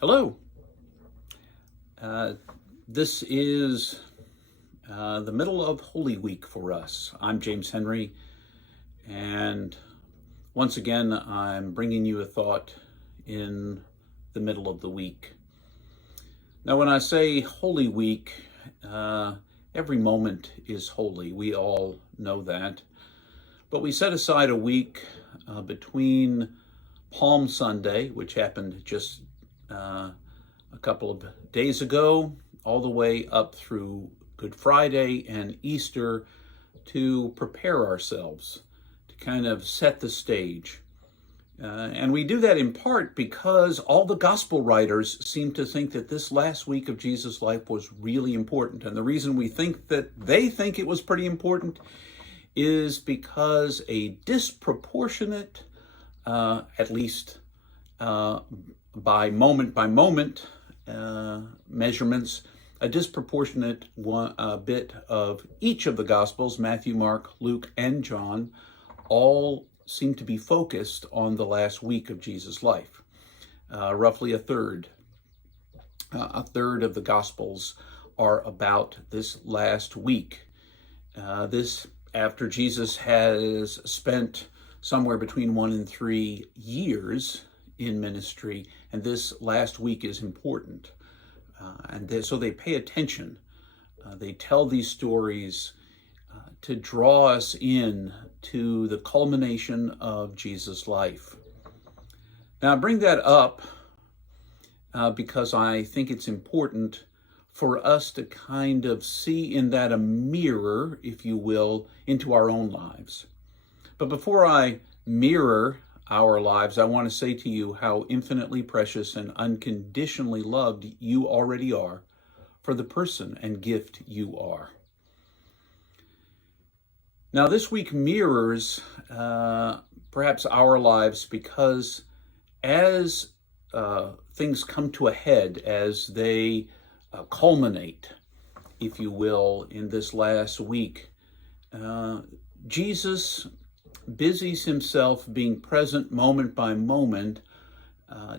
Hello. This is the middle of Holy Week for us. I'm James Henry, and once again, I'm bringing you a thought in the middle of the week. Now, when I say Holy Week, every moment is holy. We all know that. But we set aside a week between Palm Sunday, which happened just a couple of days ago, all the way up through Good Friday and Easter, to prepare ourselves, to kind of set the stage. And we do that in part because all the gospel writers seem to think that this last week of Jesus' life was really important. And the reason we think that they think it was pretty important is because a disproportionate, at least by moment measurements, a disproportionate bit of each of the Gospels, Matthew, Mark, Luke, and John, all seem to be focused on the last week of Jesus' life. Roughly a third of the Gospels are about this last week. This after Jesus has spent somewhere between 1 and 3 years in ministry, and this last week is important. So they pay attention. They tell these stories to draw us in to the culmination of Jesus' life. Now, I bring that up because I think it's important for us to kind of see in that a mirror, if you will, into our own lives. But before I mirror our lives, I want to say to you how infinitely precious and unconditionally loved you already are for the person and gift you are. Now, this week mirrors perhaps our lives because as things come to a head, as they culminate, if you will, in this last week, Jesus busies himself being present moment by moment,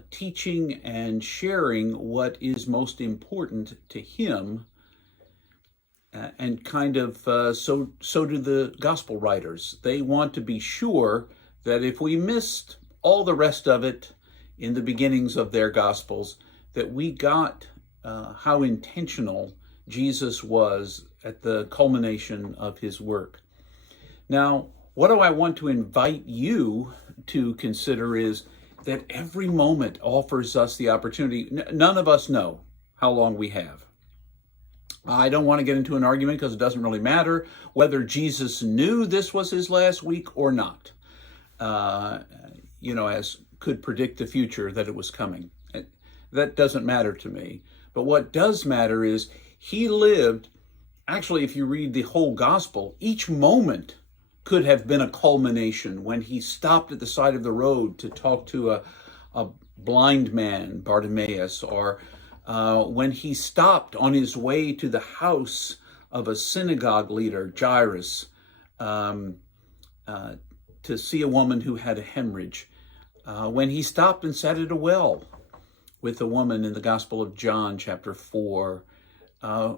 teaching and sharing what is most important to him, and kind of so do the gospel writers. They want to be sure that if we missed all the rest of it in the beginnings of their gospels, that we got how intentional Jesus was at the culmination of his work. Now, what do I want to invite you to consider is that every moment offers us the opportunity. None of us know how long we have. I don't want to get into an argument because it doesn't really matter whether Jesus knew this was his last week or not. As could predict the future that it was coming. That doesn't matter to me. But what does matter is he lived, actually, if you read the whole gospel, each moment could have been a culmination when he stopped at the side of the road to talk to a blind man, Bartimaeus, or when he stopped on his way to the house of a synagogue leader, Jairus, to see a woman who had a hemorrhage, when he stopped and sat at a well with a woman in the Gospel of John, chapter 4,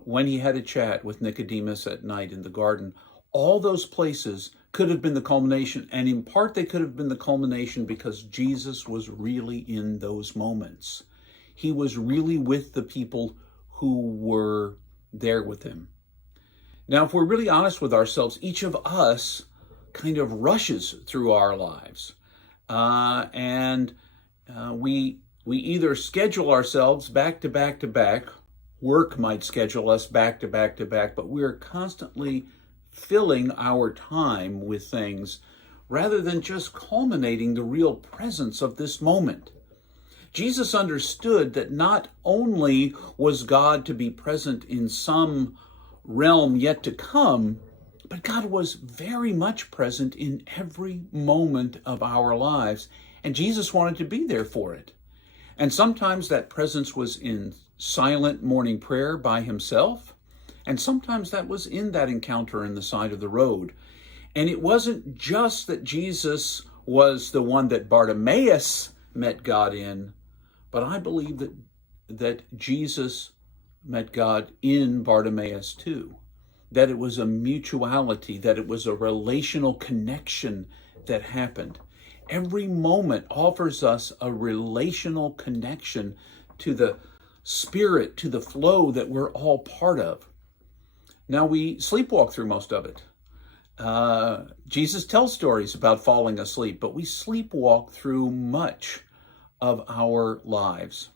when he had a chat with Nicodemus at night in the garden. All those places could have been the culmination, and in part they could have been the culmination because Jesus was really in those moments. He was really with the people who were there with him. Now, if we're really honest with ourselves, each of us kind of rushes through our lives. And we either schedule ourselves back to back to back. Work might schedule us back to back to back, but we're constantly filling our time with things rather than just culminating the real presence of this moment. Jesus understood that not only was God to be present in some realm yet to come, but God was very much present in every moment of our lives, and Jesus wanted to be there for it. And sometimes that presence was in silent morning prayer by himself, and sometimes that was in that encounter in the side of the road. And it wasn't just that Jesus was the one that Bartimaeus met God in, but I believe that that Jesus met God in Bartimaeus too, that it was a mutuality, that it was a relational connection that happened. Every moment offers us a relational connection to the Spirit, to the flow that we're all part of. Now, we sleepwalk through most of it. Jesus tells stories about falling asleep, but we sleepwalk through much of our lives.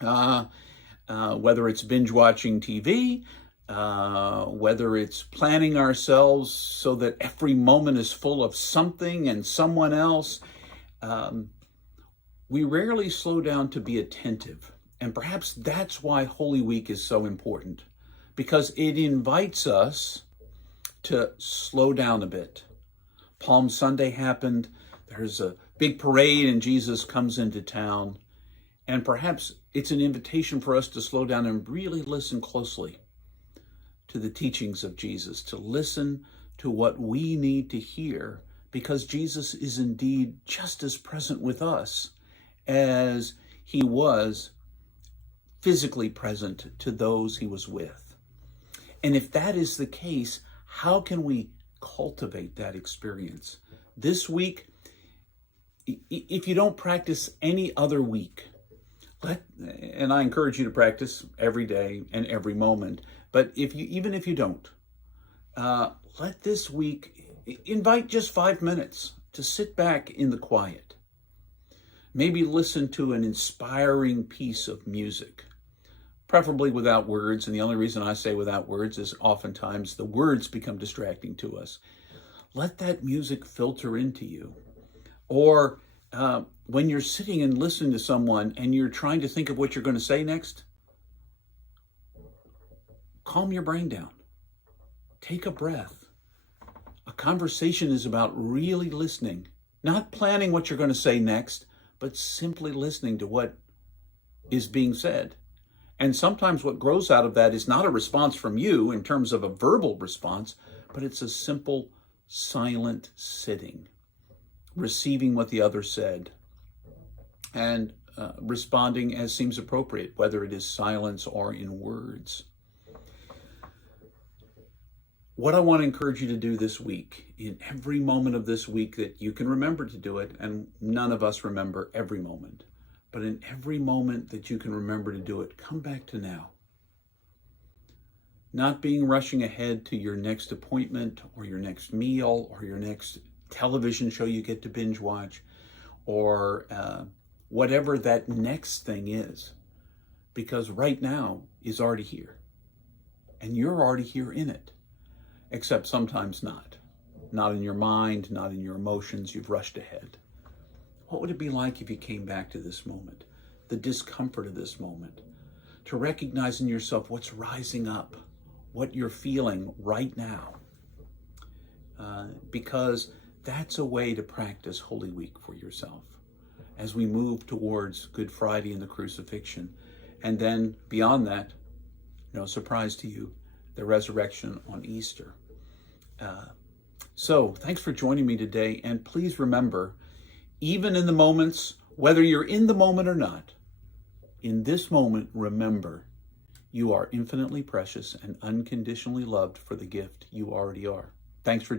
Whether it's binge watching TV, whether it's planning ourselves so that every moment is full of something and someone else, we rarely slow down to be attentive. And perhaps that's why Holy Week is so important, because it invites us to slow down a bit. Palm Sunday happened. There's a big parade and Jesus comes into town. And perhaps it's an invitation for us to slow down and really listen closely to the teachings of Jesus, to listen to what we need to hear, because Jesus is indeed just as present with us as he was physically present to those he was with. And if that is the case, how can we cultivate that experience? This week, if you don't practice any other week, and I encourage you to practice every day and every moment, but even if you don't, let this week invite just 5 minutes to sit back in the quiet. Maybe listen to an inspiring piece of music, preferably without words. And the only reason I say without words is oftentimes the words become distracting to us. Let that music filter into you. Or when you're sitting and listening to someone and you're trying to think of what you're going to say next, calm your brain down. Take a breath. A conversation is about really listening, not planning what you're going to say next, but simply listening to what is being said. And sometimes what grows out of that is not a response from you in terms of a verbal response, but it's a simple, silent sitting, receiving what the other said, and responding as seems appropriate, whether it is silence or in words. What I want to encourage you to do this week, in every moment of this week that you can remember to do it, and none of us remember every moment, but in every moment that you can remember to do it, come back to now. Not being rushing ahead to your next appointment or your next meal or your next television show you get to binge watch, or whatever that next thing is, because right now is already here and you're already here in it, except sometimes not in your mind, not in your emotions. You've rushed ahead. What would it be like if you came back to this moment, the discomfort of this moment, to recognize in yourself what's rising up, what you're feeling right now? Because that's a way to practice Holy Week for yourself as we move towards Good Friday and the crucifixion. And then beyond that, no surprise to you, the resurrection on Easter. So thanks for joining me today. And please remember, even in the moments, whether you're in the moment or not, in this moment, remember, you are infinitely precious and unconditionally loved for the gift you already are. Thanks for